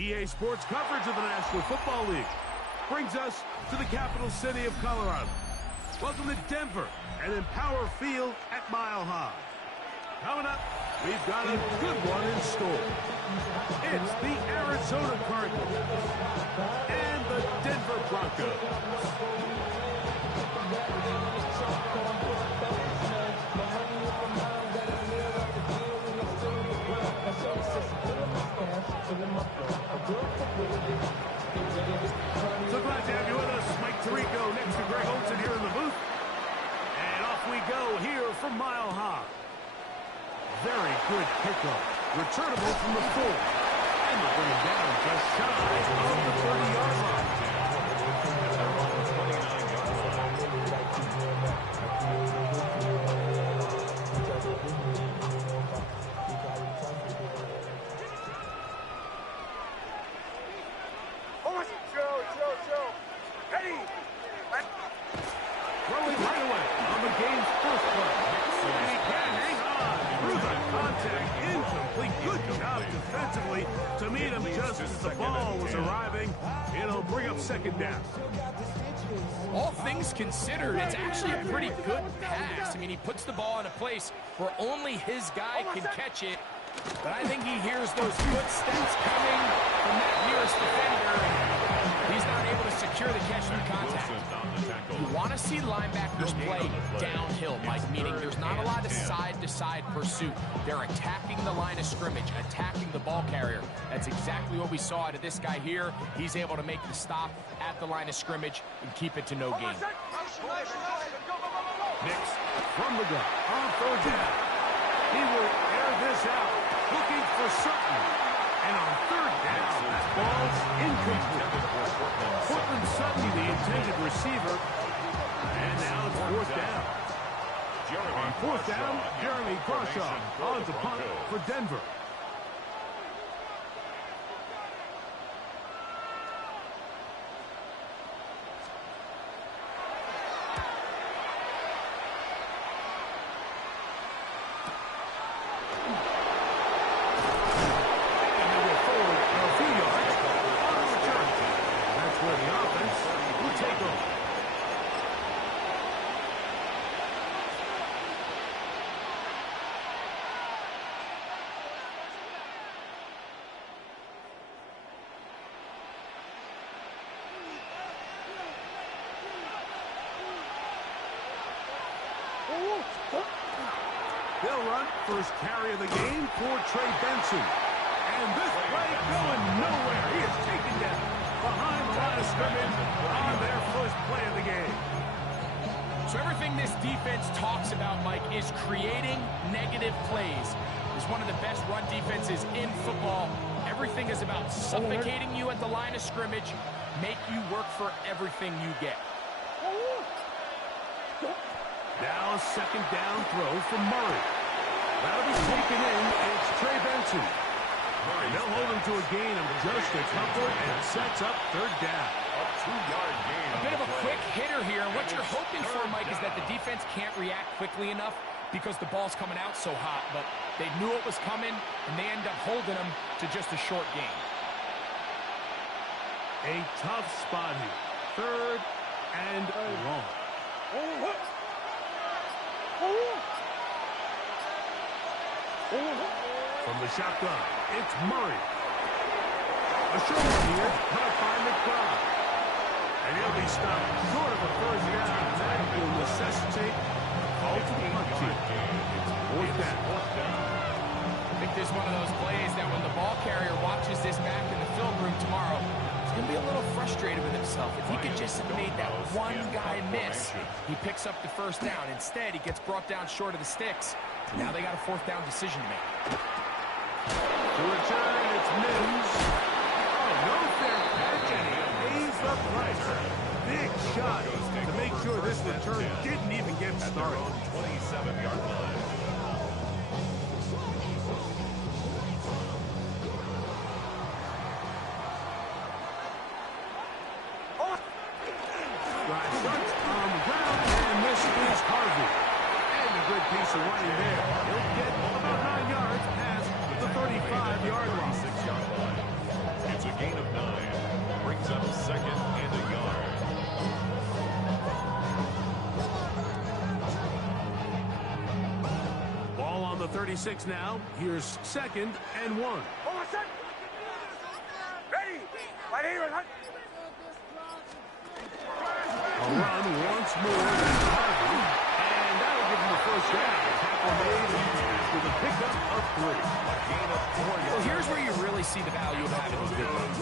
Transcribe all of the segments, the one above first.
EA Sports coverage of the National Football League brings us to the capital city of Colorado. Welcome to Denver and Empower Field at Mile High. Coming up, we've got a good one in store. It's the Arizona Cardinals and the Denver Broncos. So glad to have you with us. Mike Tirico next to Greg Olson here in the booth. And off we go here from Mile High. Very good kickoff. Returnable from the 4. And they'll bring it down just shy of the 30-yard line. Throwing right away on the game's first play. And he can hang on through the contact. Incomplete. Good job defensively to meet him just as the ball was arriving. It'll bring up second down. All things considered, it's actually a pretty good pass. I mean, he puts the ball in a place where only his guy can catch it. But I think he hears those footsteps coming from that nearest defender. He's not able to secure the catch through contact. You want to see linebackers play downhill, Mike, meaning there's not a lot of side-to-side pursuit. They're attacking the line of scrimmage, attacking the ball carrier. That's exactly what we saw out of this guy here. He's able to make the stop at the line of scrimmage and keep it to no gain. Nix from the gun on third down. He will air this out, looking for Sutton. And on third down, that ball's incomplete. Cortland Sutton, the intended receiver. And now it's fourth down. On fourth down, Jeremy Crawshaw on to punt for Denver. They'll run first carry of the game for Trey Benson. And this play going nowhere. He is taken down behind the line of scrimmage on their first play of the game. So everything this defense talks about, Mike, is creating negative plays. It's one of the best run defenses in football. Everything is about suffocating you at the line of scrimmage, make you work for everything you get. Now a second down throw from Murray. That'll be taken in. It's Trey Benson. And they'll hold him to a gain of just a couple and sets up third down. A 2-yard gain. A bit of a quick hitter here. What you're hoping for, Mike, is that the defense can't react quickly enough because the ball's coming out so hot. But they knew it was coming, and they end up holding him to just a short gain. A tough spot here. Third and long. From the shotgun, it's Murray. A short one here, caught by McBride. And he'll be stopped short of a first down. That will necessitate ultimate punting. Fourth down. I think this is one of those plays that when the ball carrier watches this back in the film room tomorrow, he's going to be a little frustrated with himself. If he could just have made that one guy miss, he picks up the first down. Instead, he gets brought down short of the sticks. Now they got a fourth down decision to make. To return, it's Mims. Oh, no fair catch, and he pays the price. Big shot to make sure this return didn't even get started. 27-yard line. Starts on the ground, and this is Harvey. And a good piece of running there. He'll get about 9 yards past the 35-yard line. 6-yard line. It's a 36 now. Here's 2nd and 1. A run once more. And that'll give him the first down. Tackle made with a pickup of 3. A gain of 4 yards. Well, here's where you really see the value of having these big runs.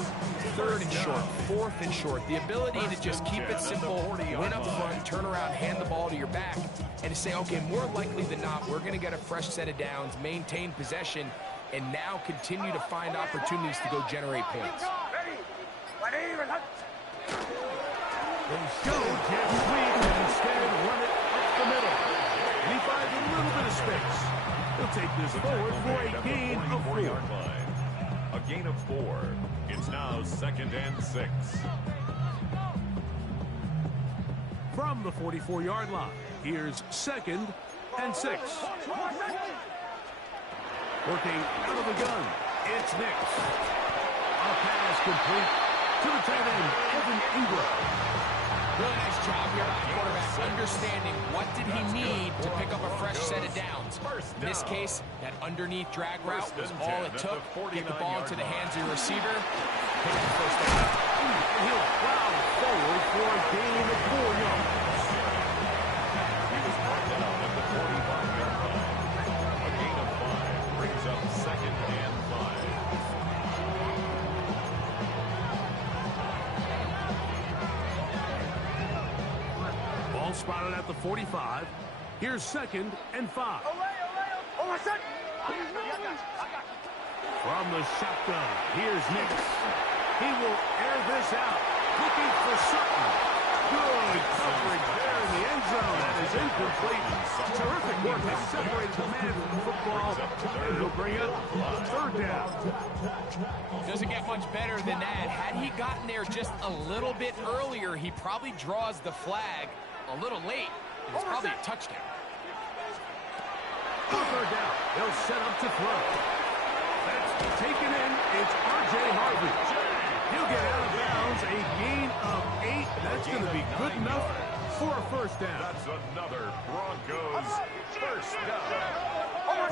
3rd and short, 4th and short. The ability to just keep it simple, win up front, turn around, hand the ball to your back, and to say, okay, more likely than not, we're going to get a fresh set of downs, maintain possession, and now continue to find opportunities to go generate points. They showed jet sweep and instead run it up the middle. And he finds a little bit of space. He'll take this forward for a gain of 4. A gain of 4. It's now 2nd and 6. From the 44-yard line, here's 2nd and 6. Working out of the gun, it's Nix. A pass complete to the tight end, Evan Ingram. Really nice job here by the quarterback, understanding what did he need to pick up a fresh set of downs. In this case, that underneath drag route was all it took. Get the ball into the hands of your receiver, pick up the first down. And he'll plow forward for a gain of 4 yards. He was brought down at the 45-yard line. A gain of 5 brings up 2nd and 5. Ball spotted at the 45. Here's 2nd and 5. From the shotgun, here's Nix. He will air this out, looking for Sutton. Good coverage there in the end zone. That is incomplete. Terrific work to separate the man from the football. And he'll bring up 3rd down. Doesn't get much better than that. Had he gotten there just a little bit earlier, he probably draws the flag a little late. It's probably a touchdown. On 3rd down, they'll set up to throw. That's taken in. It's R.J. Harvey. He'll get out of bounds. A gain of 8. That's going to be good enough for a first down. That's another Broncos first down.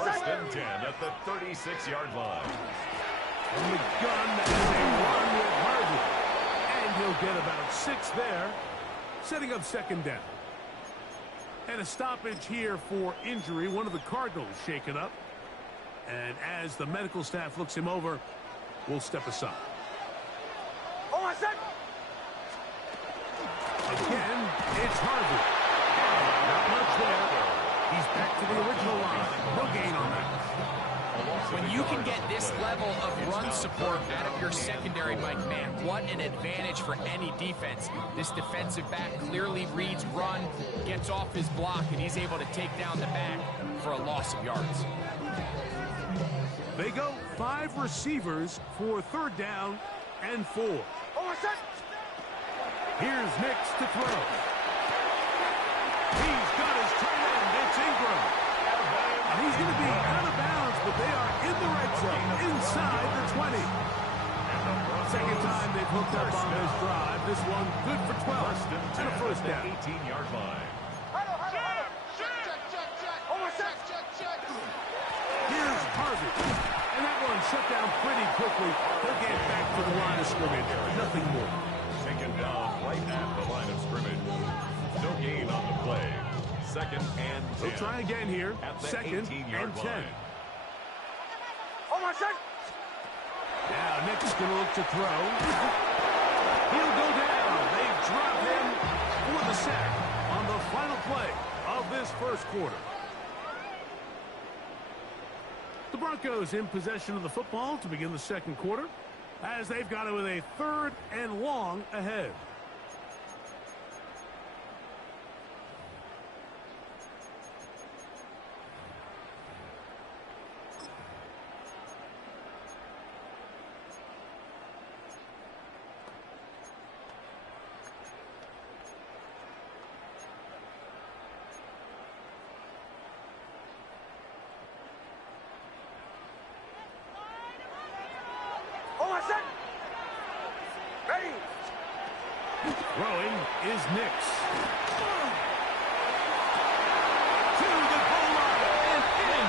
1st and 10 at the 36-yard line. From the gun, that is a run with Harvey. And he'll get about 6 there, setting up 2nd down. And a stoppage here for injury. One of the Cardinals shaken up. And as the medical staff looks him over, we'll step aside. Again, it's Harvey. Not much there. He's back to the original line. No gain on that. When you can get this level of run support out of your secondary, Mike, man, what an advantage for any defense. This defensive back clearly reads run, gets off his block, and he's able to take down the back for a loss of yards. They go 5 receivers for 3rd down and 4. Here's Nix to throw. He's got his tight end. It's Ingram. And he's going to be out of bounds, but they are in the red zone, inside the 20. Second time they've hooked up on this drive. This one good for 12 and a first down. 18-yard line. Here's Harvey. And that one shut down pretty quickly. He'll get back to the line of scrimmage. Nothing more. Taken down right at the line of scrimmage. No gain on the play. 2nd and 10. We'll try again here. At the 2nd 18-yard and 10. line. Now Nick's going to look to throw. He'll go down. They drop him for the sack on the final play of this first quarter. The Broncos in possession of the football to begin the second quarter, as they've got it with a 3rd and long ahead. Throwing is Nix. To the goal line and in.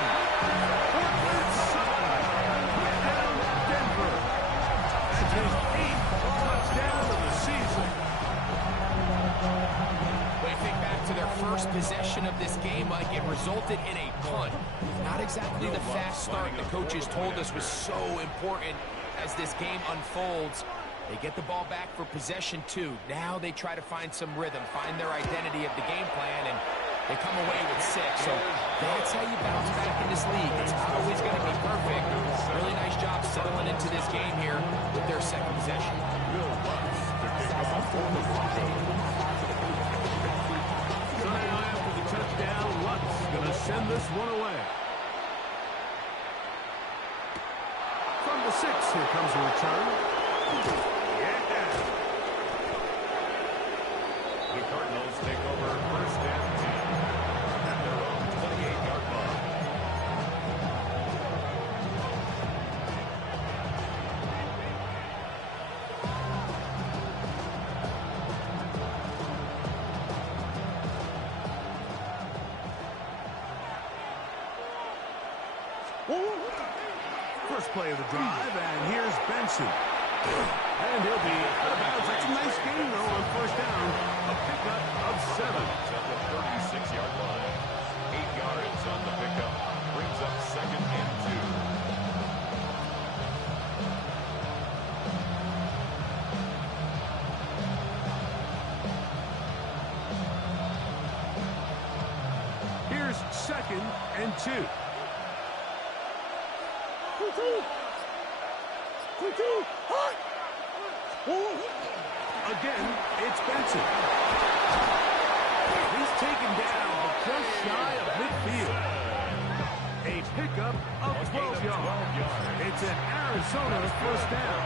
resulted in a punt. Not exactly the fast start the coaches told us was so important as this game unfolds. They get the ball back for possession 2. Now they try to find some rhythm, find their identity of the game plan, and they come away with 6. So that's how you bounce back in this league. It's not always going to be perfect. Really nice job settling into this game here with their second possession. So now after the touchdown, Lutz going to send this one away. From the 6, here comes a return. The Cardinals take over first and 10 at their own 28-yard line. First play of the drive, and here's Benson. And he'll be out of bounds. That's a nice game, though, on first down. A pickup of 7. At the 36-yard line. 8 yards on the pickup. Brings up second and 2. Here's second and 2. Again, it's Benson. He's taken down, but just shy of midfield. A pickup of 12 yards. It's an Arizona first down.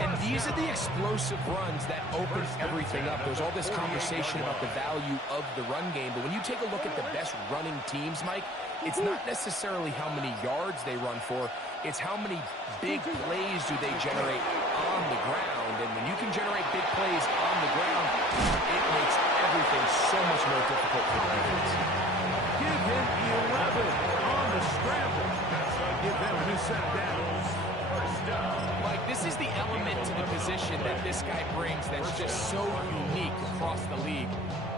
And these are the explosive runs that open everything up. There's all this conversation about the value of the run game, but when you take a look at the best running teams, Mike, it's not necessarily how many yards they run for, it's how many big plays do they generate on the ground. And when you can generate big plays on the ground, it makes everything so much more difficult for the defense. Give him 11 on the scramble. Give them a new set down. Mike, this is the element to the position that this guy brings that's just so unique across the league.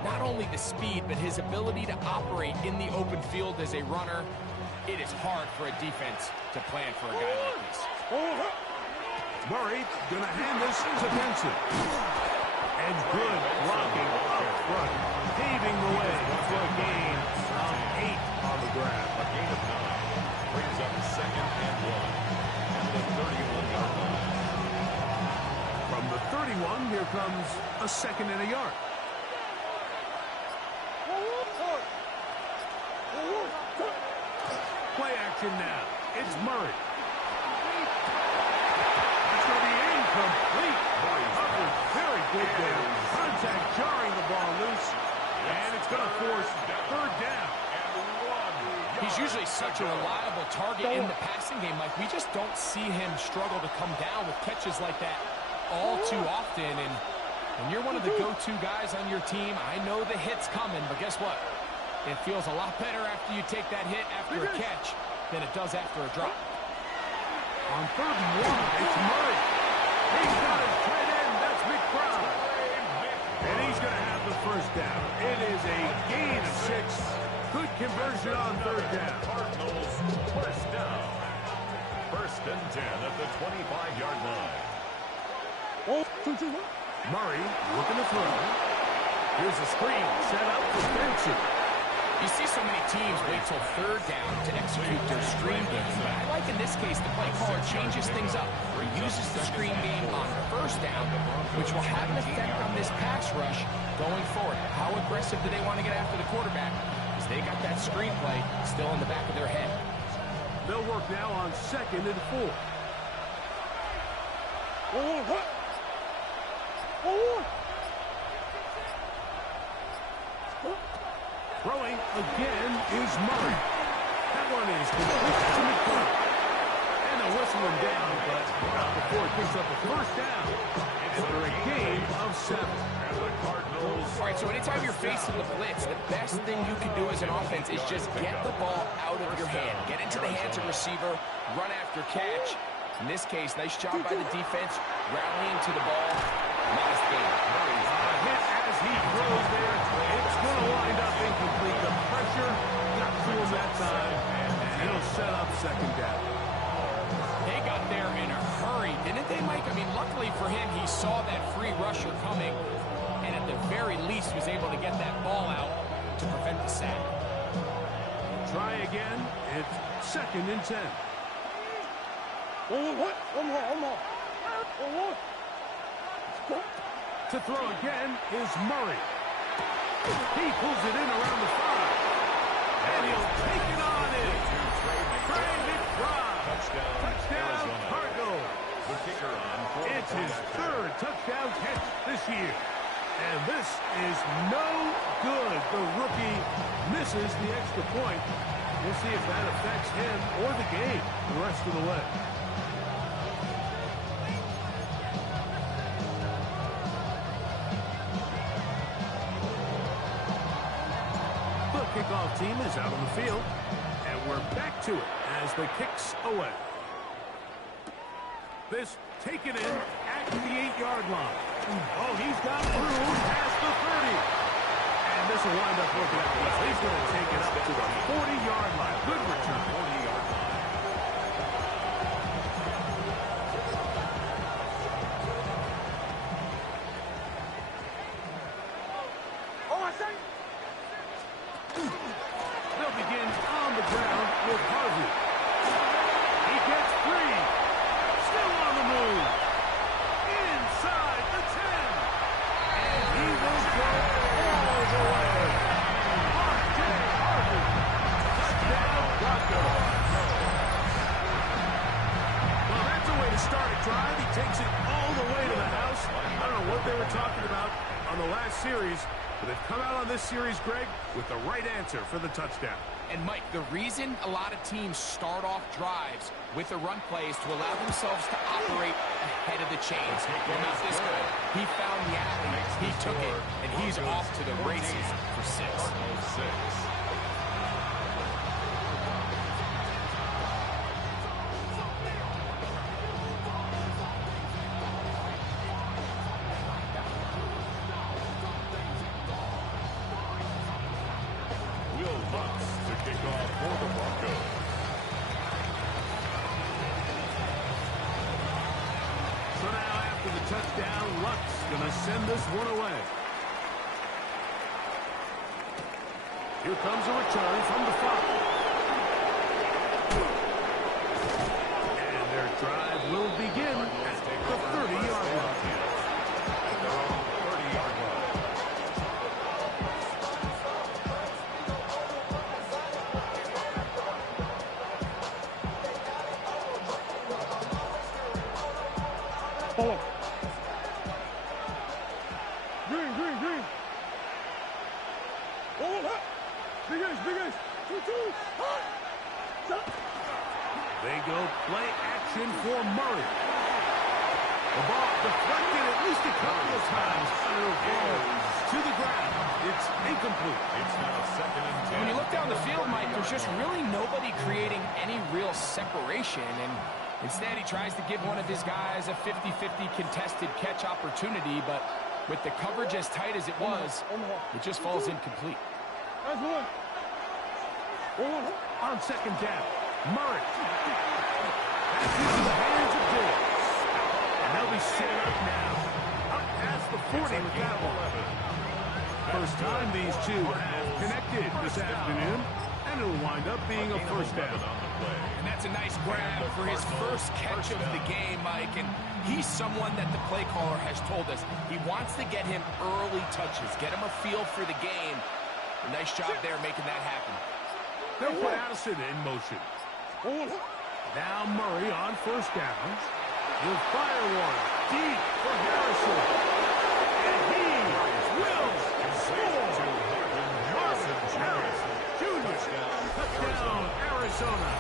Not only the speed, but his ability to operate in the open field as a runner. It is hard for a defense to plan for a guy like this. Murray gonna hand this to Benson. And good blocking up front, paving the way for a gain of 8 on the ground. A gain of 9. Brings up second and 1. At the 31-yard line. From the 31, here comes a second and a yard. Play action now. It's Murray. That's going to be incomplete. Very good there. Contact jarring the ball loose. And it's going to force third down. He's usually such a reliable target in the passing game. Like, we just don't see him struggle to come down with catches like that all too often. And when you're one of the go-to guys on your team, I know the hit's coming, but guess what? It feels a lot better after you take that hit after a catch than it does after a drop. On 3rd and 1, it's Murray. He's got his tight end. That's McBride. And he's going to have the first down. It is a gain of 6. Good conversion on 3rd down. Cardinals first down. First and 10 at the 25-yard line. Murray looking to throw. Here's a screen set up for Benson. You see so many teams wait till 3rd down to execute their screen game. But I like in this case the play caller changes things up. He uses the screen game on 1st down, which will have an effect on this pass rush going forward. How aggressive do they want to get after the quarterback? Because they got that screen play still in the back of their head. They'll work now on 2nd and 4. Throwing again is Murray. That one is complete to McBride. And they'll whistle him down, but not before it picks up a first down. After a gain of 7. All right, so anytime you're facing the blitz, the best thing you can do as an offense is just get the ball out of your hand. Get into the hands of receiver, run after catch. In this case, nice job by the defense, rallying to the ball. Nice game. A hit as he throws there. It's going to wind up incomplete. The pressure got to him that time, and it'll set up second down. They got there in a hurry, didn't they, Mike? I mean, luckily for him, he saw that free rusher coming, and at the very least was able to get that ball out to prevent the sack. Try again. It's second and 10. To throw again is Murray. He pulls it in around the 5. And he'll take it on in. Trey McBride. Touchdown, Cardinals. The kicker on. It's his third touchdown catch this year. And this is no good. The rookie misses the extra point. We'll see if that affects him or the game the rest of the way. The kickoff team is out on the field. And we're back to it as the kick's away. This taken in at the 8-yard line. Oh, he's got through past the 30. And this will wind up working out well. He's going to take it up to the 40-yard line. Good return. 40-yard line. They'll begin on the ground with Harvey. He gets free. Still on the move. Inside the 10. And he will go all the way. R.J. Harvey. Touchdown, Broncos. Well, that's a way to start a drive. He takes it all the way to the house. I don't know what they were talking about on the last series, but they've come out on this series, Greg, with the right answer for the touchdown. And, Mike, the reason a lot of teams start off drives with a run play is to allow themselves to operate ahead of the chains. Well, not this guy. He found the alley, he took it, and he's off to the races for 6. Will Lutz to kick off for the Broncos. So now after the touchdown, Lutz going to send this one away. Here comes a return from the 5. And their drive will begin at the 30-yard line. At their own 30-yard line. Follow. Green. Hold up. Big Ace. 2-2. Hot. They go play action for Murray. The ball deflected at least a couple of times. To the ground. It's incomplete. It's now second and 10. When you look down the field, Mike, there's just really nobody creating any real separation, and instead he tries to give one of his guys a 50-50 contested catch opportunity, but with the coverage as tight as it was, it just falls incomplete. That's one. On second down, Murray. That's into the hands of Diggs. And they'll be set up now. Up past the 40 with that one. First time these two have connected this afternoon, and it'll wind up being a first down. And that's a nice grab for his first catch of the game, Mike. And he's someone that the play caller has told us he wants to get him early touches, get him a feel for the game. A nice job there making that happen. They'll put Addison in motion. Now Murray on first downs. He'll fire one deep for Harrison. And he will score. Harrison Jr. Touchdown, Arizona.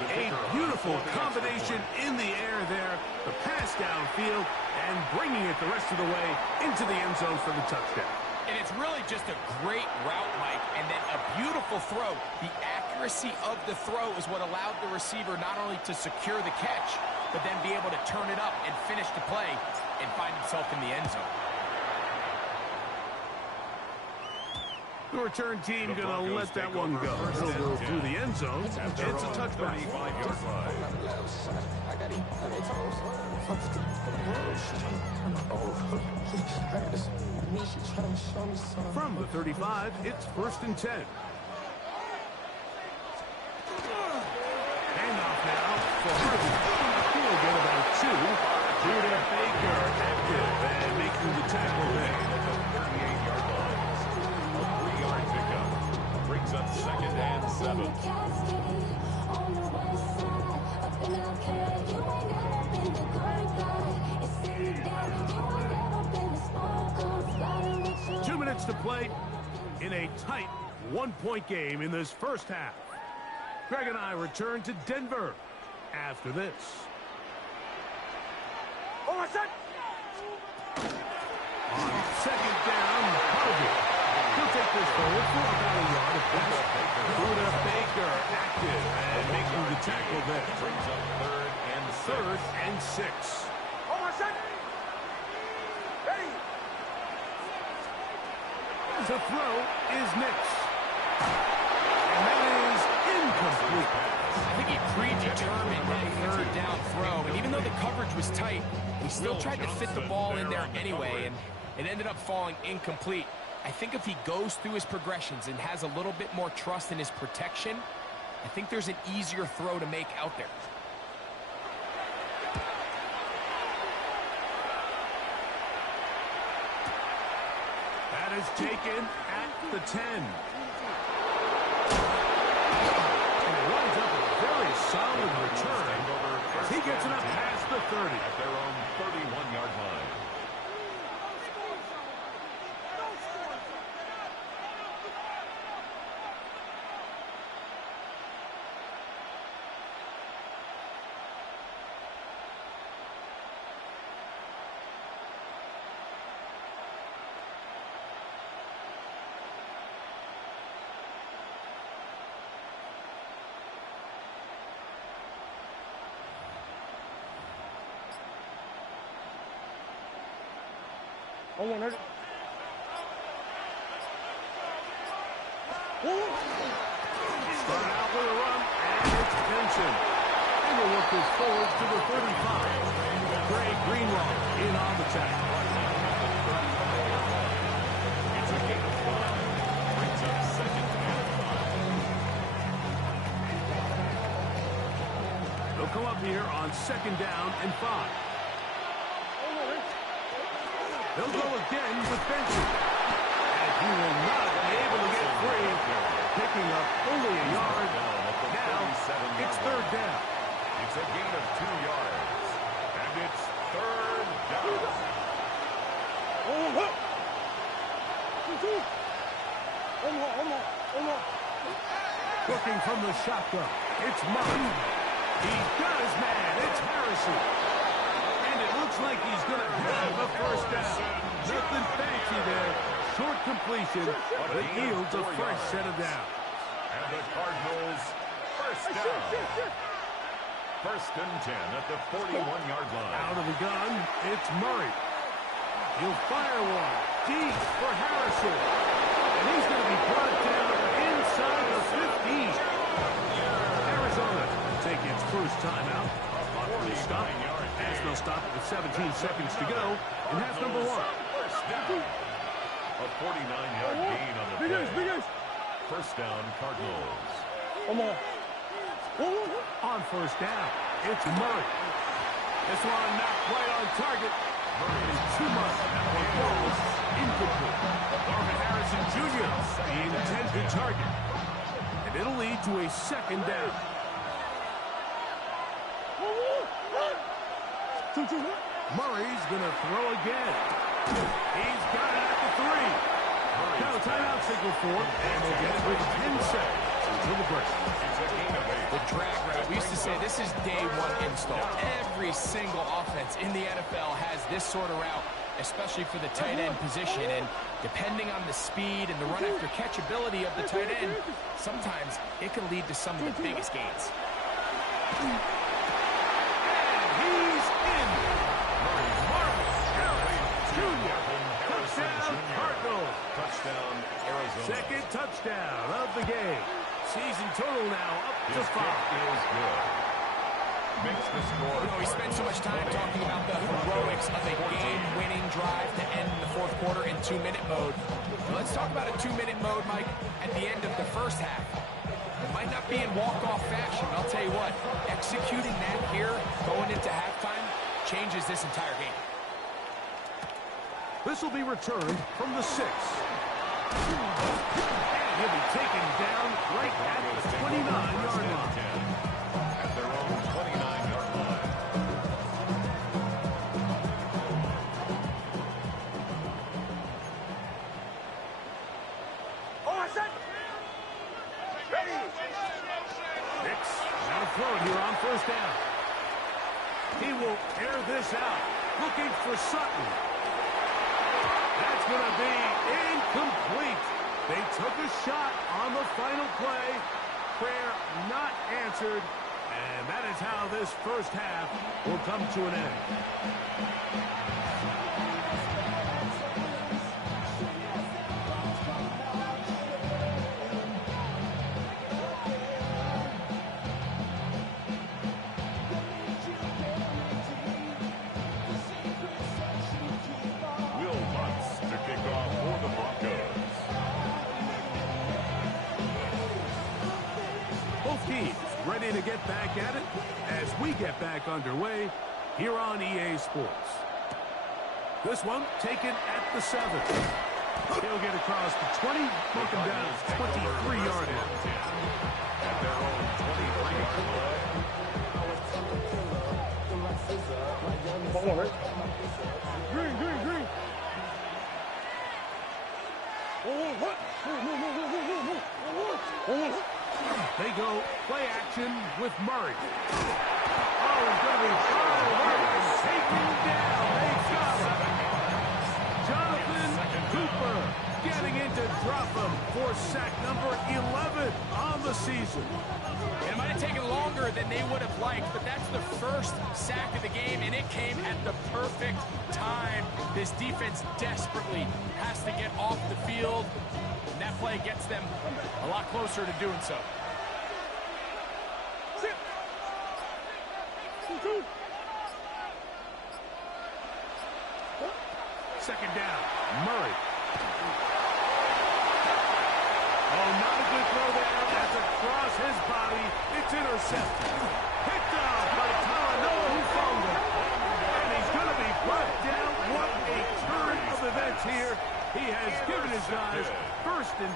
A beautiful combination in the air there. The pass downfield and bringing it the rest of the way into the end zone for the touchdown. And it's really just a great route, Mike, and then a beautiful throw. The accuracy of the throw is what allowed the receiver not only to secure the catch, but then be able to turn it up and finish the play and find himself in the end zone. The return team going to let that one go. It'll go through the end zone. It's a touchback. 35-yard line. From the 35, it's 1st and 10. Handoff now for Harvey. He'll get about 2. Judah Baker active and making the tackle there. 38-yard line. A 3-yard pickup. Brings up 2nd and 7. 2 minutes to play in a tight 1-point game in this first half. Greg and I return to Denver after this. On 2nd down, Harvey. He'll take this forward for about a yard of pass. Judah Baker active and making the tackle there. Brings up 3rd and 6. To throw is Nix. And that is incomplete. I think he predetermined that 3rd down throw, and even though the coverage was tight, he still tried to fit the ball in there anyway, and it ended up falling incomplete. I think if he goes through his progressions and has a little bit more trust in his protection, I think there's an easier throw to make out there. That is taken at the 10. And it winds up a very solid return as he gets it up past the 30. At their own 31-yard line. On 100. Start out with a run, and it's Benson. And will work this forward to the 35. Greg Greenlaw in on the tackle. It's a gain of 5. Brings up 2nd and 5. They'll come up here on 2nd down and 5. They'll go again with Benson. And he will not be able to get free. Picking up only a yard. Now, it's 3rd down. It's a gain of 2 yards. And it's 3rd down. Looking from the shotgun. It's Murray. He's got his man. It's Harrison. And it looks like he's going to have a 1st down. Nothing fancy there. Short completion, but it yields a fresh set of downs. And the Cardinals 1st down. 1st and 10 at the 41-yard line. Out of the gun, it's Murray. He'll fire one deep for Harrison. And he's going to be brought down inside the 15. Arizona will take its first timeout. On the stop, as they'll stop with 17 seconds to go in half number 1. 1st down. A 49-yard gain on the play. 1st down, Cardinals. On 1st down, it's Murray. This one not quite on target. Murray is too much. That one falls incomplete. Marvin Harrison Jr., the intended target. And it'll lead to a 2nd down. Murray's going to throw again. He's got it at the 3. Now a timeout signal for him, and we'll get it with 10 seconds until the break. The drag route. We used to say this is day 1 install. Every single offense in the NFL has this sort of route, especially for the tight end position. And depending on the speed and the run after catch ability of the tight end, sometimes it can lead to some of the biggest gains. And he's in. Marvin Harrison Jr. Touchdown, Cardinals. Touchdown, Arizona. Second touchdown of the game. Season total now up to 5. Is good. Makes the score. You know, we spent so much time talking about the heroics of a game-winning drive to end the fourth quarter in 2-minute mode. Let's talk about a 2-minute mode, Mike, at the end of the first half. It might not be in walk-off fashion, but I'll tell you what, executing that here, going into halftime, changes this entire game. This will be returned from the 6. And he'll be taken down right at the 29-yard line. At their own 29-yard line. Nix now throwing here on first down. He will air this out, looking for Sutton. That's going to be incomplete. They took a shot on the final play. Prayer not answered. And that is how this first half will come to an end. Will Lutz to kick off for the Broncos. Both teams ready to get back at it as we get back underway here on EA Sports. This one taken at the 7. He'll get across the 20, make him down his 23-yard end. At their own 23-yard line. Come on, right? Green, green, green. Oh, what? Oh, They go play action with Murray. Oh, he's going to be fouled and taken down. They got him. Jonathan Cooper getting into drop him for sack number 11 on the season. It might have taken longer than they would have liked, but that's the first sack of the game, and it came at the perfect time. This defense desperately has to get off the field, and that play gets them a lot closer to doing so. Second down, Murray. Oh, not a good throw there. That's across his body. It's intercepted. Picked off by Talanoa, who fumbled. And he's going to be brought down. What a turn of events here. He has given his guys first and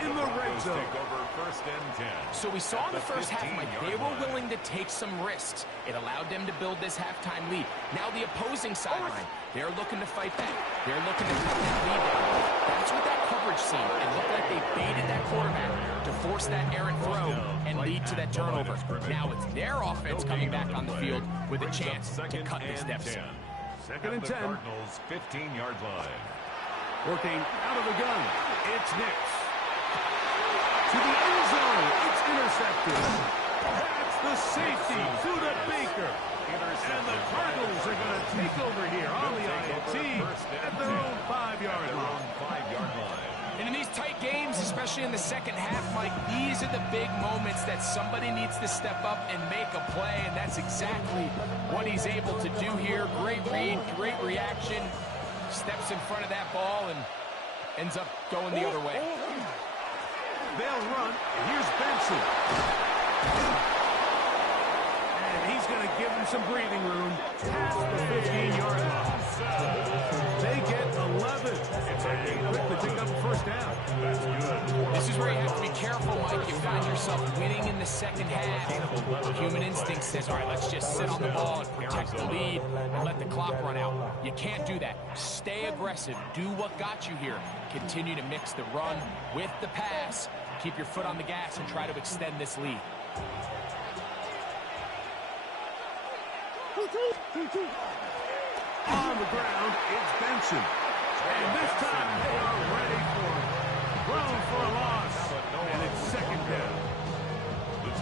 10 in the red zone. Take over first and 10. So we saw in the first half, Mike, they were willing to take some risks. It allowed them to build this halftime lead. Now the opposing sideline, they're looking to fight back. They're looking to cut that lead down. That's what that coverage seemed. It looked like they baited that quarterback to force that errant throw and lead to that turnover. Now it's their offense coming back on the field with a chance to cut this deficit. Second and 10. Cardinals 15-yard line. Working out of the gun. It's Nix. To the end zone. It's intercepted. That's the safety to the Baker. And the Cardinals are going to take over here on the INT at their own 5-yard line. And in these tight games, especially in the second half, Mike, these are the big moments that somebody needs to step up and make a play, and that's exactly what he's able to do here. Great read, great reaction, steps in front of that ball and ends up going the other way. They'll run. Here's Benson. And he's going to give him some breathing room past the 15-yard line. They get 11. Quickly pick up first down. This is where you have to be careful, Mike. You find yourself winning in the second half. Human instinct says, all right, let's just sit on the ball and protect the lead and let the clock run out. You can't do that. Stay aggressive. Do what got you here. Continue to mix the run with the pass. Keep your foot on the gas and try to extend this lead. On the ground, it's Benson. And this time they are ready for it. Thrown for a loss. And it's second down.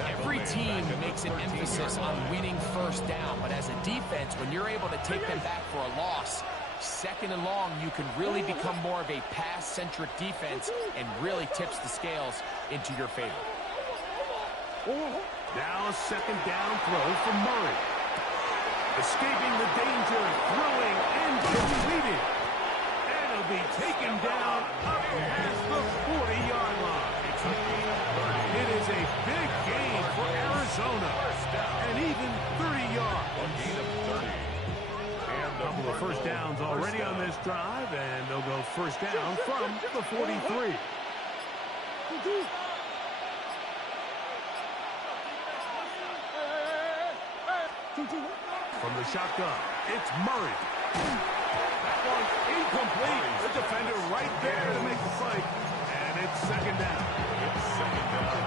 Every team makes an emphasis on winning first down, but as a defense, when you're able to take them back for a loss, Second and long, you can really become more of a pass-centric defense and really tips the scales into your favor. Now a second down throw for Murray. Escaping the danger, throwing incompleted. And he'll be taken down up past the 40-yard line. It is a big gain for Arizona. And even 30 yards. A gain of 30. A couple of first downs already on this drive, and they'll go first down from the 43. From the shotgun, it's Murray. That one's incomplete. The defender right there to make the fight. And it's second down.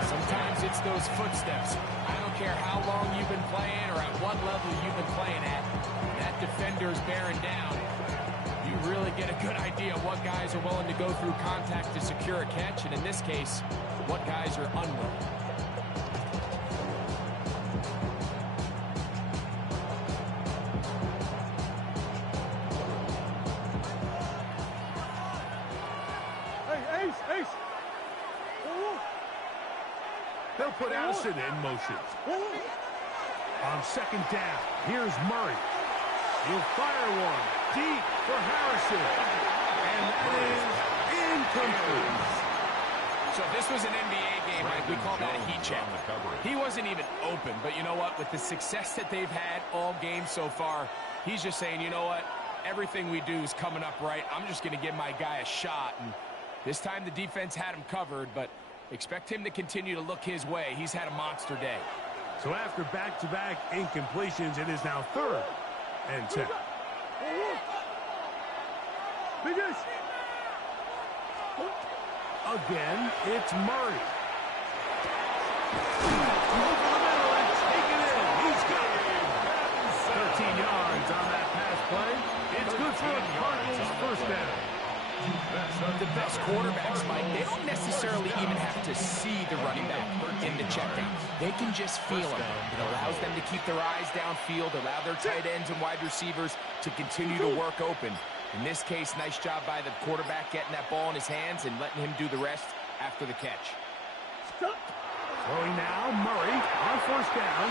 Sometimes it's those footsteps. I don't care how long you've been playing or at what level you've been playing at. That defender's bearing down. You really get a good idea of what guys are willing to go through contact to secure a catch, and in this case, what guys are unwilling. They'll put Allison in motion. On second down, here's Murray. He'll fire one deep for Harrison. And that is incomplete. So if this was an NBA game, Mike, we call that a heat check. He wasn't even open, but you know what? With the success that they've had all game so far, he's just saying, you know what? Everything we do is coming up right. I'm just going to give my guy a shot. And this time the defense had him covered, but expect him to continue to look his way. He's had a monster day. So after back-to-back incompletions, it is now 3rd and 10. Again, it's Murray. Over the middle and take it in. He's got it. 13 yards on that pass play. It's good for a Cardinals first down. The best quarterbacks, Mike, they don't necessarily even have to see the running back in the check down. They can just feel him. It allows them to keep their eyes downfield, allow their tight ends and wide receivers to continue to work open. In this case, nice job by the quarterback getting that ball in his hands and letting him do the rest after the catch. Throwing now, Murray on first down.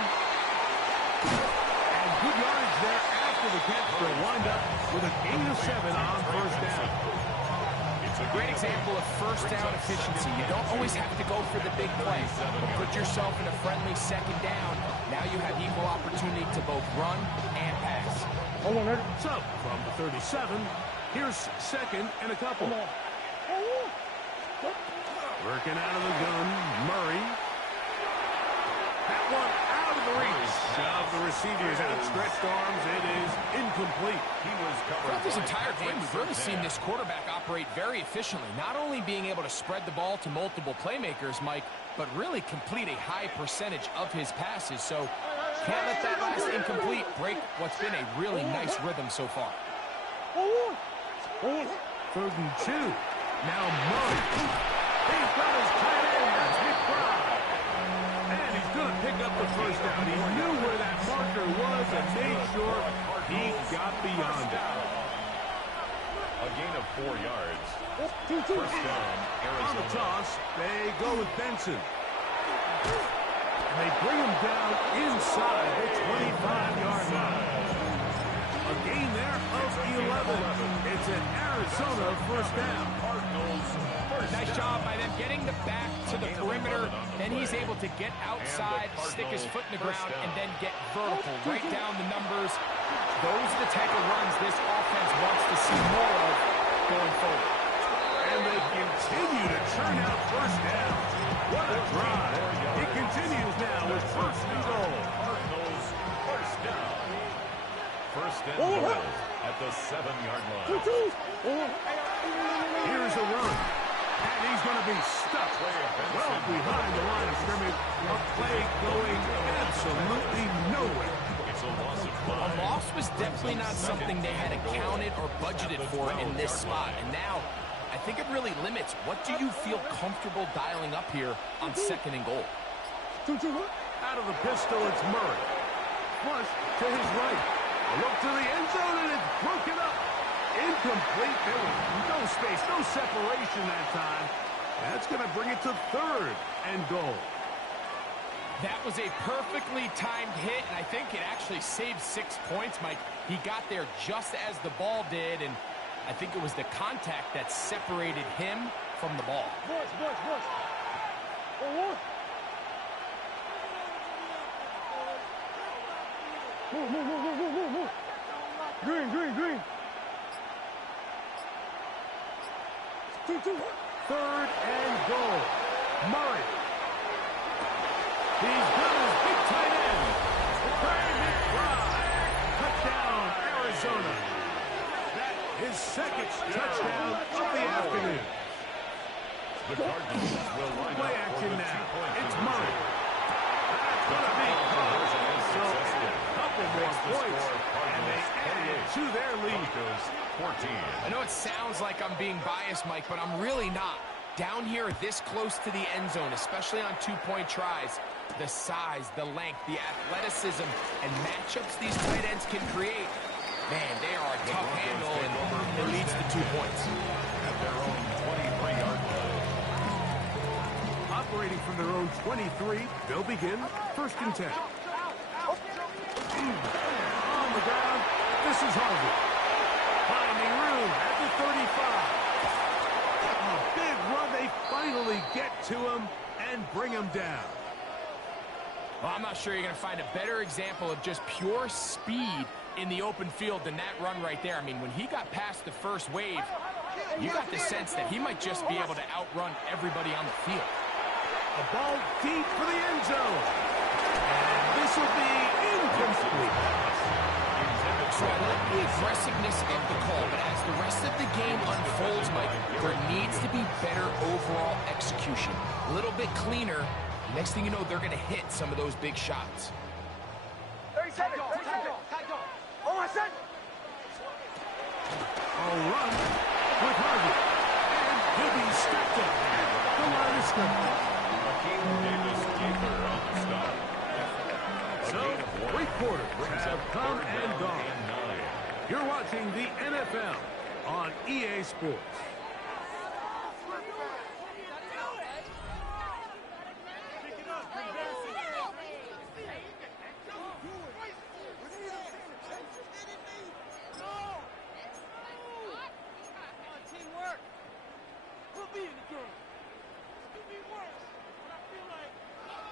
And good yards there after the catch. They'll wind up with a gain of 7 on first down. A great example of first down efficiency. You don't always have to go for the big play, but put yourself in a friendly second down. Now you have equal opportunity to both run and pass. So, from the 37, here's second and a couple. Working out of the gun, Murray. That one out of the reach of the receiver's outstretched arms. It is incomplete. He was covered. Throughout this entire game, we've really seen this quarterback operate very efficiently, not only being able to spread the ball to multiple playmakers, Mike, but really complete a high percentage of his passes. So can't let that last incomplete break what's been a really nice rhythm so far. 3rd and 2. Now Murray. He's got his tight end. That's McBride. And he's going to pick up the first down. He knew where that marker was and made sure he got beyond it. A gain of 4 yards. First down, Arizona. On the toss, they go with Benson. And they bring him down inside the 25-yard line. A gain there of 11. It's an Arizona first down. Nice job by them getting the back to the perimeter. Then he's able to get outside, stick his foot in the ground, and then get vertical. Right down the numbers. Those are the type of runs this offense wants to see more of going forward. And they continue to churn out first down. What a drive. It continues now with first and goal. Cardinals first down. First and goal at the 7-yard line. Here's a run. And he's going to be stuck well behind the line of scrimmage. A play going absolutely nowhere. It's a loss of A 5. loss was definitely not something they had accounted or budgeted for in this spot. And now, I think it really limits. What do you feel comfortable dialing up here on second and goal? Out of the pistol, it's Murray. Flush to his right. A look to the end zone, and it's broken up. Incomplete. There was no space, no separation that time. That's going to bring it to third and goal. That was a perfectly timed hit, and I think it actually saved 6 points, Mike. He got there just as the ball did, and I think it was the contact that separated him from the ball. Boys. Oh, move. Green. 2. Third and goal. Murray. He's got his big tight end. Trey McBride. Touchdown, Arizona. That is second touchdown of the afternoon. The Cardinals will line Play up action for the now. two-point It's conversion. Murray. That's going to be caught. So add a couple more points, and they add to their lead. Broncos 14. I know it sounds like I'm being biased, Mike, but I'm really not. Down here this close to the end zone, especially on two-point tries, the size, the length, the athleticism, and matchups these tight ends can create, man, they are a tough handle, and it leads to 2 points. At their own 23-yard line. Operating from their own 23, they'll begin first and 10. On the ground, this is Harvey. Finding room at the 35. A big run, they finally get to him and bring him down. Well, I'm not sure you're going to find a better example of just pure speed in the open field than that run right there. I mean, when he got past the first wave, you got the sense that he might just be able to outrun everybody on the field. A ball deep for the end zone. And this will be incomplete. So I like the aggressiveness of the call, but as the rest of the game unfolds, Mike, there needs to be better overall execution. A little bit cleaner. Next thing you know, they're going to hit some of those big shots. 30 seconds. Oh, I said. A run with Harvey. And he'll be stepped up at the line of scrimmage. Akeem Davis Gaither on the stop. So, 3 quarters have come and gone. You're watching the NFL on EA Sports.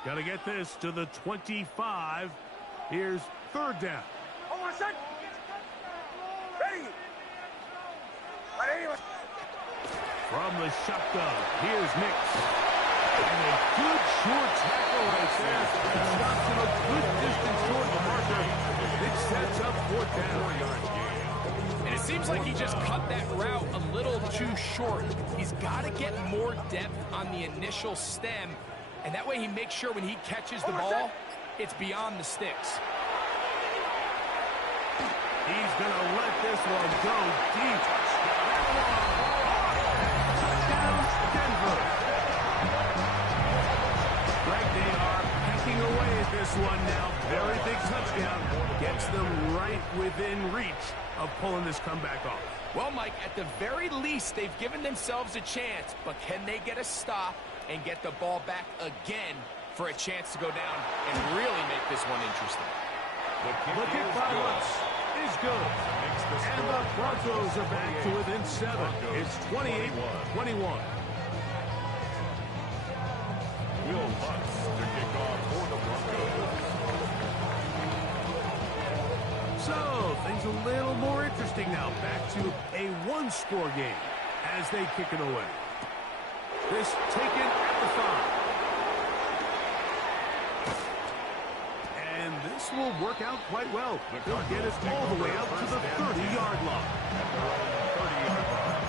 Got to get this to the 25. Here's third down. Oh, I said. Ready. From the shotgun, here's Nix. And a good short tackle right there. Stops him a good distance toward the marker. It sets up fourth down. And it seems like he just cut that route a little too short. He's got to get more depth on the initial stem, and that way he makes sure when he catches the ball, it's beyond the sticks. He's going to let this one go deep. Touchdown, Denver. Greg, they are pecking away at this one now. Very big touchdown. Gets them right within reach of pulling this comeback off. Well, Mike, at the very least, they've given themselves a chance, but can they get a stop and get the ball back again for a chance to go down and really make this one interesting? The kick by Lutz is good. And the Broncos are back to within 7. It's 28-21. Will Lutz to kick off for the Broncos. So, things a little more interesting now. Back to a one-score game as they kick it away. This taken at the 5. And this will work out quite well. They'll get it all the way out to the 30-yard line. At their own 30-yard line.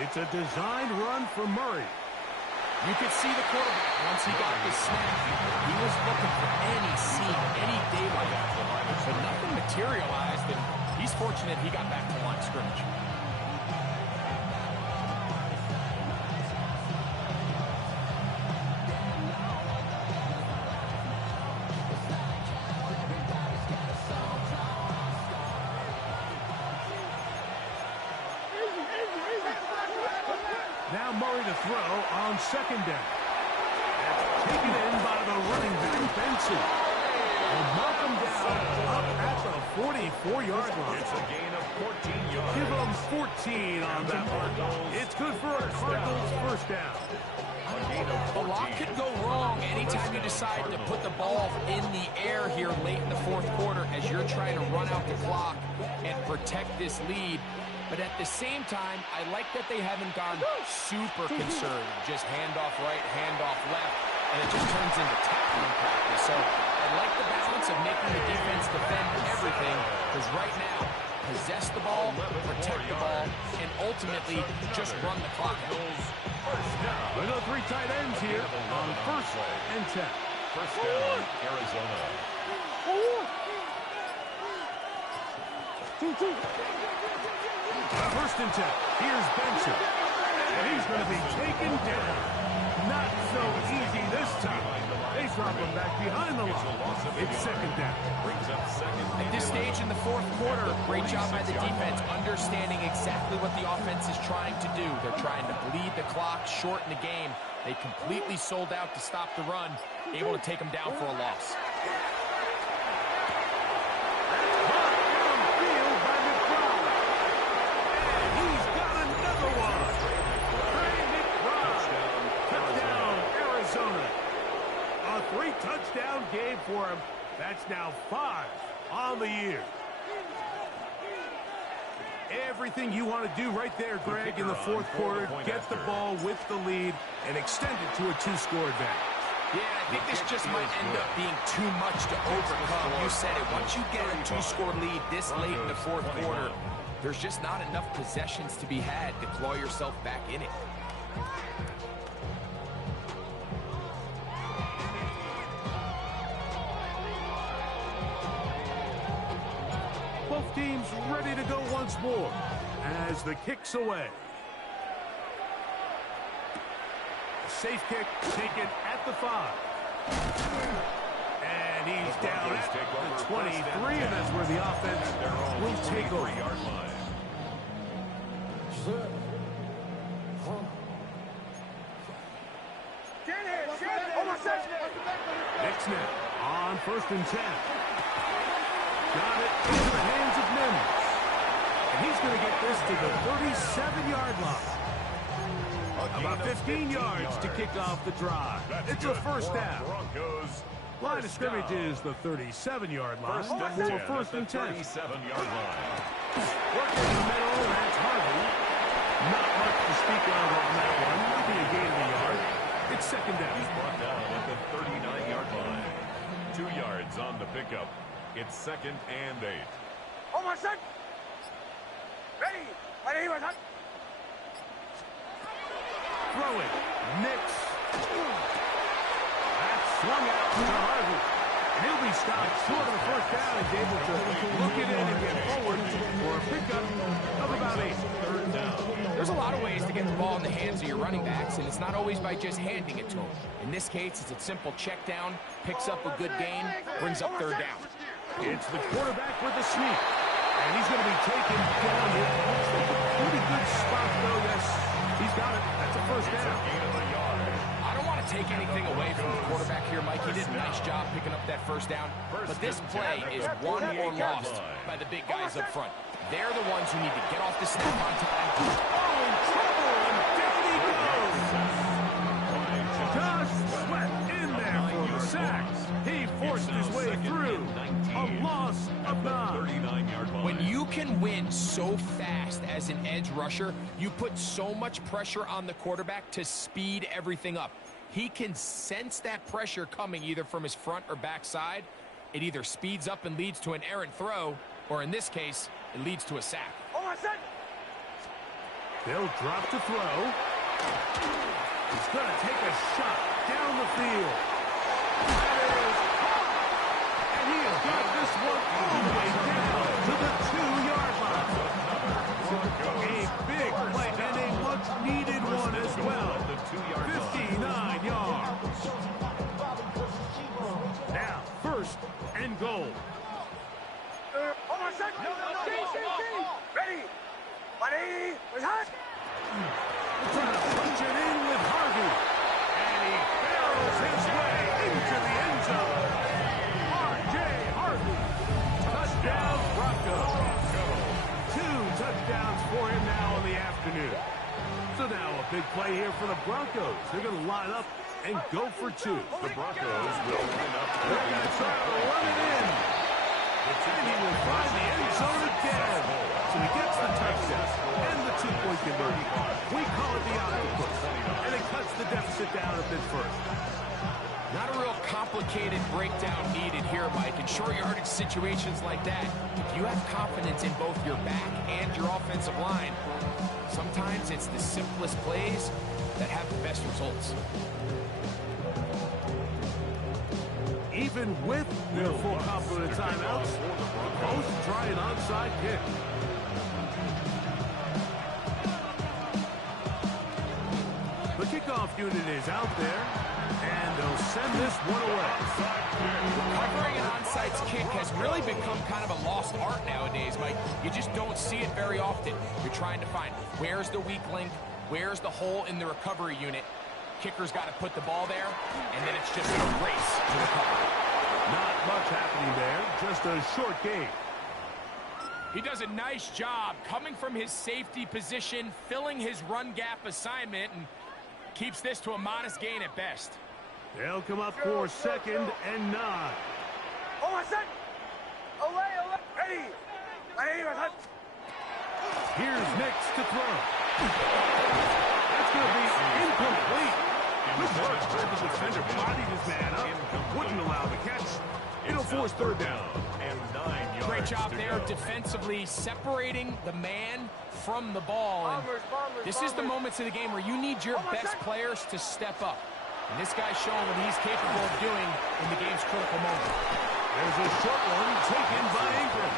It's a designed run for Murray. You could see the quarterback, once he got the snap, he was looking for any seam, any daylight. But nothing materialized, and he's fortunate he got back to the line of scrimmage. Now Murray to throw on second down. That's taken in by the running back, Benson. And knock him down up at the 44-yard line. It's a gain of 14 yards. Give him 14 on that one. It's good for a Cardinals first down. A lot could go wrong anytime you decide to put the ball in the air here late in the fourth quarter as you're trying to run out the clock and protect this lead. But at the same time, I like that they haven't gone super conservative. Just handoff right, handoff left, and it just turns into tackling practice. So I like the balance of making the defense defend everything, because right now, possess the ball, protect the ball, and ultimately just run the clock out. We got 3 tight ends here on first and 10. First down, Arizona. First and 10. Here's Benson. And he's going to be taken down. Not so easy this time. They drop him back behind the line. It's second down. Brings up second. At this stage in the fourth quarter, great job by the defense, understanding exactly what the offense is trying to do. They're trying to bleed the clock, shorten the game. They completely sold out to stop the run, able to take them down for a loss. Touchdown game for him. That's now 5 on the year. Everything you want to do right there, Greg, in the fourth quarter. Get the ball with the lead and extend it to a 2-score advantage. Yeah, I think this just might end up being too much to overcome. You said it. Once you get a 2-score lead this late in the fourth quarter, there's just not enough possessions to be had to claw yourself back in it. Both teams ready to go once more as the kick's away. Safe kick taken at the 5. And he's down at the 23, and that's where the offense will take over. Next snap on first and 10. Got it into the hands of Mims. And he's going to get this to the 37-yard line. About 15 yards to kick off the drive. It's a first down. Line of scrimmage is the 37-yard line for first and 10. 37-yard line. Working in the middle, that's Harvey. Not much to speak of on that one. Maybe a gain of a yard. It's second down. He's brought down at the 39-yard line. 2 yards on the pickup. It's second and 8. Oh, my son! Ready! Ready, my son! Throwing. Nix. That's swung out to Harvey. And he'll be stopped short of the first down and able to look it in and get forward for a pickup of about 8. Third down. There's a lot of ways to get the ball in the hands of your running backs, and it's not always by just handing it to them. In this case, it's a simple check down, picks up a good gain, brings up third down. It's the quarterback with the sneak. And he's going to be taken down here. Looks like a pretty good spot, though. Yes, he's got it. That's a first down. I don't want to take anything away from the quarterback here, Mike. He did a nice job picking up that first down. But this play is won or lost by the big guys up front. They're the ones who need to get off the snap on time. Oh, in trouble, and down he goes. Josh Sweat in there for the sack. He forced his way through. A loss of 9. When you can win so fast as an edge rusher, you put so much pressure on the quarterback to speed everything up. He can sense that pressure coming either from his front or back side. It either speeds up and leads to an errant throw, or in this case, it leads to a sack. They'll drop to throw. He's going to take a shot down the field. That is caught. And he has got this one all the way down to the 2-yard line. A big play and a much-needed one as well. 59 yards. Now, first and goal. Ready. Buddy. Was hot. Trying to punch it in with Harvey. And he barrels his way into the end zone. R.J. Harvey. Touchdown, Broncos. 2 touchdowns for him now in the afternoon. So now a big play here for the Broncos. They're going to line up and go for 2. The Broncos will line up. They're going to try to run it in. And he will find the end zone again. So he gets the touchdown and the 2-point conversion. We call it the octopus. And it cuts the deficit down a bit first. Not a real complicated breakdown needed here, Mike. In short yardage situations like that, if you have confidence in both your back and your offensive line, sometimes it's the simplest plays that have the best results. Even with their full complement of timeouts, the Colts try an onside kick. The kickoff unit is out there, and they'll send this one away. Recovering an onside kick has really become kind of a lost art nowadays, Mike. You just don't see it very often. You're trying to find where's the weak link, where's the hole in the recovery unit. Kicker's got to put the ball there, and then it's just a race to recover. Not much happening there, just a short game. He does a nice job coming from his safety position, filling his run gap assignment, and keeps this to a modest gain at best. They'll come up for 2nd and 9. Oh, my son. Away. Ready. Ready, my son. Here's Nix to throw. That's going to be incomplete. Good work. The defender bodied his man up. Wouldn't allow the catch. It'll force 3rd down. And 9 yards. Great job there go. defensively, separating the man from the ball. And this is the moments of the game where you need your best players to step up. And this guy's showing what he's capable of doing in the game's critical moment. There's a short one taken by Ingram.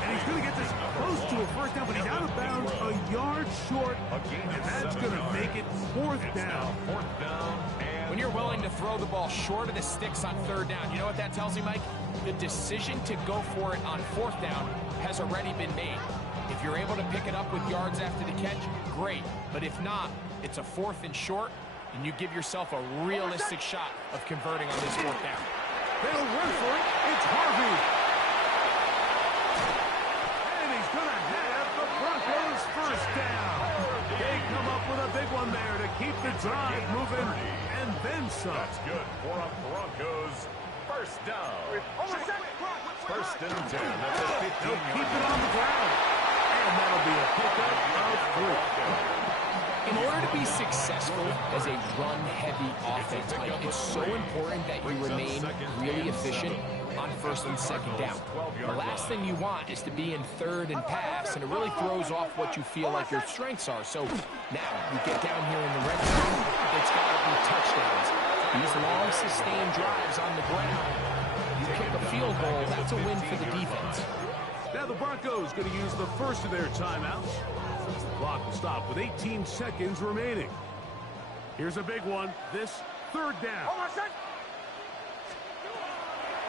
And he's going to get this close to a 1st down, but he's out of bounds a yard short. And that's going to make it 4th down. 4th down. And When you're willing to throw the ball short of the sticks on 3rd down, you know what that tells me, Mike? The decision to go for it on 4th down has already been made. If you're able to pick it up with yards after the catch, great. But if not, it's a 4th and short, and you give yourself a realistic shot of converting on this 4th down. They'll run for it. It's Harvey. And he's going to have the Broncos 1st down. They come up with a big one there to keep the drive moving, and then some. that's good for a Broncos 1st down. 1st and 10 at the 15-yard They'll keep it on the ground. And that'll be a pickup of 3. In order to be successful as a run-heavy offense, Mike, it's so important that you remain really efficient on 1st and 2nd down. The last thing you want is to be in 3rd and pass, and it really throws off what you feel like your strengths are. So now you get down here in the red zone, it's got to be touchdowns. These long, sustained drives on the ground, you kick a field goal, that's a win for the defense. Now the Broncos going to use the first of their timeouts. The clock will stop with 18 seconds remaining. Here's a big one. This 3rd down.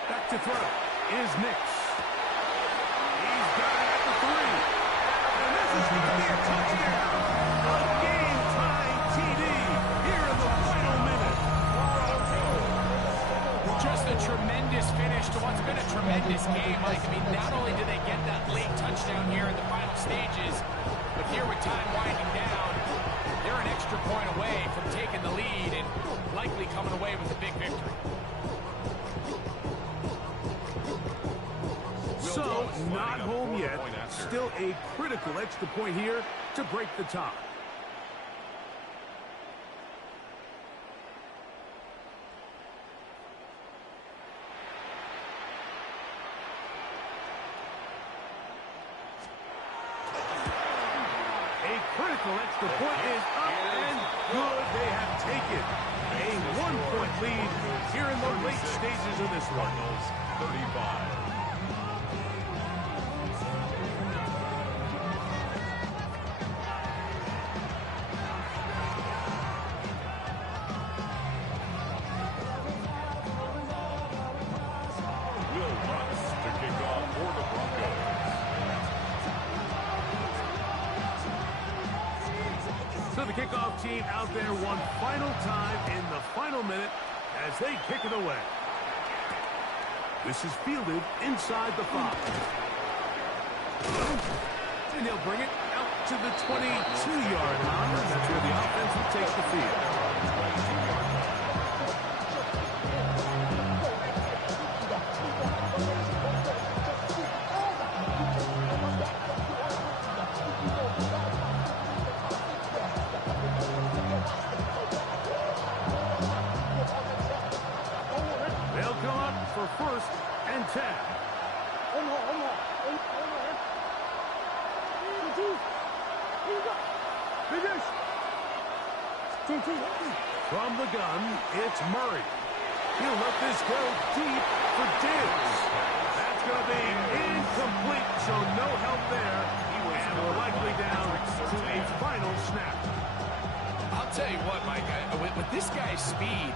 Back to throw is Nix. He's got it at the 3. And this is going to be a touchdown. A game-tying TD here in the final minute. Just a tremendous finish to what's been a tremendous game, Mike. I mean, not only did they get that late touchdown here in the final stages, but here with time winding down, they're an extra point away from taking the lead and likely coming away with a big victory. So, not home yet. Still a critical extra point here to break the tie. A critical extra point is up and good. They have taken a 1-point lead here in the late stages of this one. Cardinals 35. Will Lutz to kick off for the Broncos. So the kickoff team out there one final time in the final minute as they kick it away. This is fielded inside the 5. And he'll bring it out to the 22-yard line. That's where the offense will take the field. They'll come up for 1st and 10. From the gun, it's Murray. He'll let this go deep for Diggs. That's going to be incomplete, so no help there. And we're likely down to a final snap. I'll tell you what, Mike, with this guy's speed,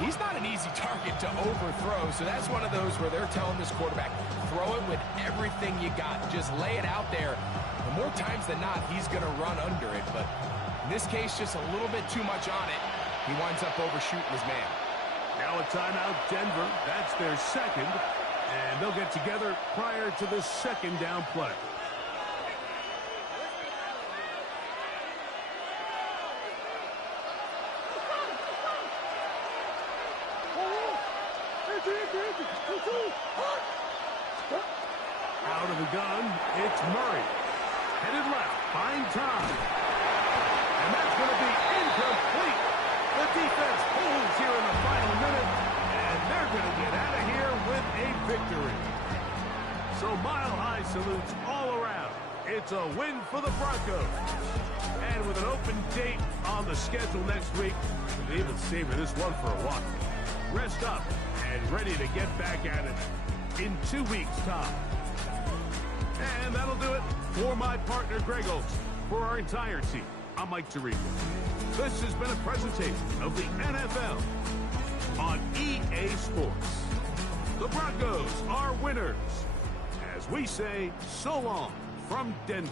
he's not an easy target to overthrow, so that's one of those where they're telling this quarterback, throw it with everything you got. Just lay it out there. And more times than not, he's going to run under it, but in this case, just a little bit too much on it. He winds up overshooting his man. Now a timeout, Denver. That's their second, and they'll get together prior to the second down play. Out of the gun, it's Murray. Headed left, buying time. And that's going to be incomplete. The defense holds here in the final minute, and they're going to get out of here with a victory. So mile-high salutes all around. It's a win for the Broncos. And with an open date on the schedule next week, we'll even savor this one for a while. Rest up and ready to get back at it in 2 weeks' time. And that'll do it for my partner, Greg Olsen. For our entire team, I'm Mike Tirico. This has been a presentation of the NFL on EA Sports. The Broncos are winners. As we say, so long from Denver.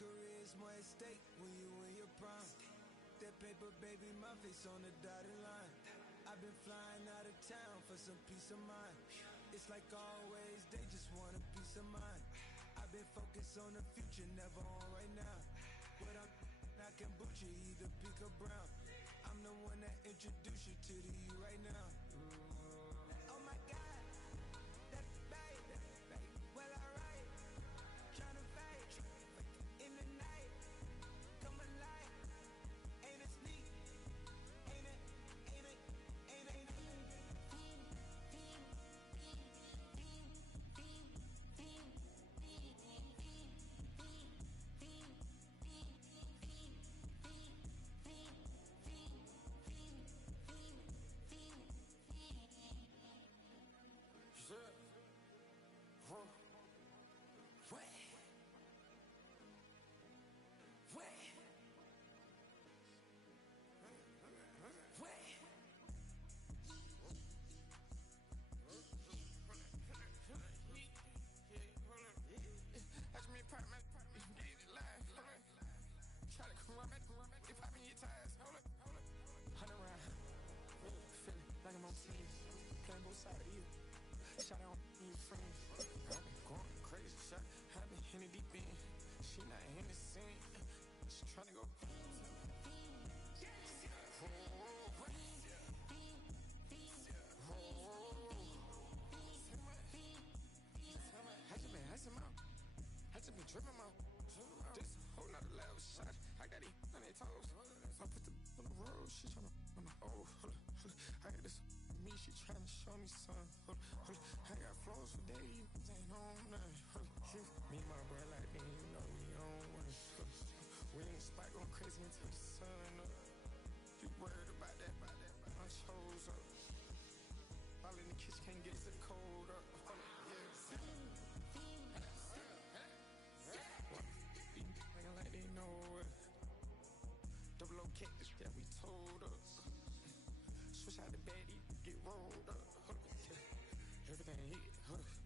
Career's more at stake when you in your prime. That paper, baby, my face on the dotted line. I've been flying out of town for some peace of mind. It's like always, they just want a piece of mind. I've been focused on the future, never on right now. But I can boot you, either pink or brown. I'm the one that introduced you to the you right now. Oh my God, that babe, well alright, tryna fight. In the night, come alive. Ain't it sneak? Ain't it? inside of you. Shout out to your friends. I've been going crazy, shot. I've been in the deep end. She not in the scene. She tryna go. I just been tripping out. This whole nother level shot. I got it on their toes. I put the on the road. She tryna. Oh, hold up. I got this me. She tryna show me something. Hold up. I got flows for days. Ain't on nothing. Me and my bro like then you know we on one. We in the spot going crazy until the sun up. You worried about that? I chose up. All in the kitchen can't get the cold up. Acting like they know it. Double O cactus that we told us. Switch out the baddie, get rolled up. Everything hit, everything.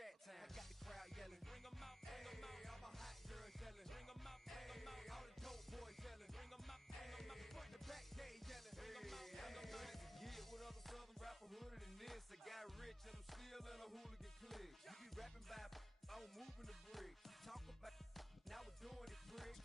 chat time. I got the crowd yelling, bring them out, bring them out. All my hot girls yelling, bring them out, bring them out. All the dope boys yelling, bring them out, bring them out. Front the back gate yelling, bring them out, bring them out. Get with other southern rapper hooded than this. I got rich and I'm still in a hooligan clique. You be rapping by, I'm moving the brick. You talk about, now we're doing it quick.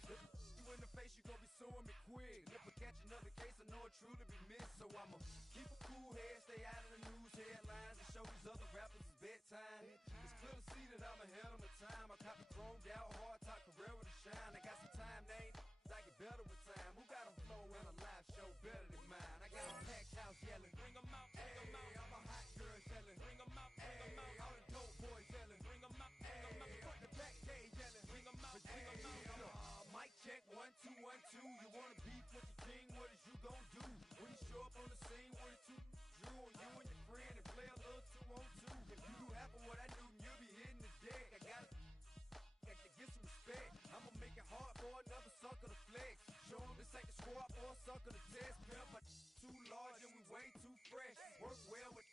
You in the face, you gon' be suing me quick. If I catch another case, I know it truly be missed. So I'ma keep a cool head, stay out of the news headlines, and show these other rappers it's bedtime. It's clear to see that I'm ahead of my time. I copy chromed out, hard top career with a shine. I got some time, they ain't I get better with time. Who got a flow and a live show better than mine? I got a packed house yelling, bring them out, bring them out. All my hot girls yelling, bring them out, bring them out. All the dope boys yelling, bring them out, bring them out. Front the back gate yelling, bring them out, bring them out. Mic check, 1 2 1 2. You wanna beef with your king? What is you gon' do when you show up on the scene with a two drew on you and your friend and play a little 2 on 2? If you do half of what I do, then you'll be hitting the deck. I gotta get some respect. I'ma make it hard for another sucker to flex. Show 'em this ain't the squad for a sucker to test. Pimp, but too large and we way too fresh. Work well with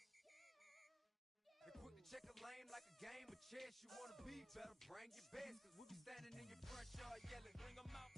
and quick to check a lane like a game of chess. You wanna be better, bring your best. Cause we'll be standing in your front yard yelling, bring them out,